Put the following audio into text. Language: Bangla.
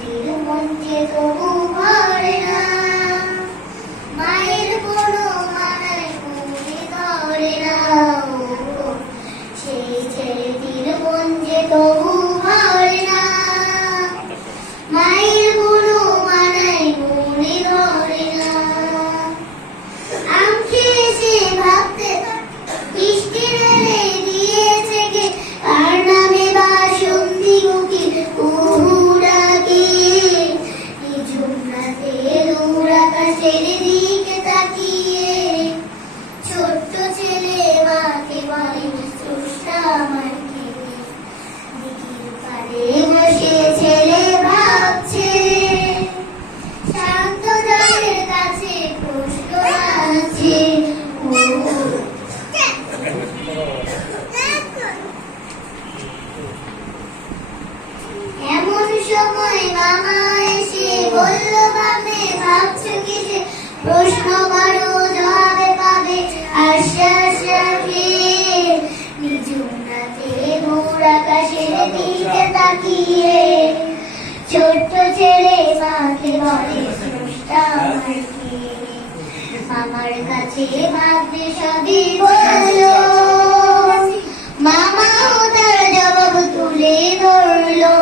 ছেলেটির মন যে তবু ভরে না, মায়ের কোনো মানায় মনে ধরে না। সেই ছেলেটির মন যে তবু ভরে না, মায়ের কোনো মানায় মনে ধরে না। আম খেয়েছে ভাবতে বৃষ্টি ঢেলে দিয়েছে কে, কার নামে বাসন্তী কোকিল কুহু ডাকে। নিঝুম রাতে দূর আকাশের দিকে তাকিয়ে ছোট্ট ছেলে মাকে বলে, স্রষ্টা আমার কে। দিঘির পাড়ে বসে ছেলে ভাবছে, শান্ত জলের কাছে প্রশ্ন আছে। এমন সময় মামা এসে বলল, ভাবে ভাবছো কিসে, প্রশ্ন করো জবাবে পাবে আশ্বাস রাখে। নিঝুম রাতে ভোর আকাশের দিকে তাকিয়ে ছোট্ট ছেলে মাকে বলে, স্রষ্টা আমার কে। মামার কাছে ভাবতে সবই বললো, মামাও তার জবাব তুলে ধরলো।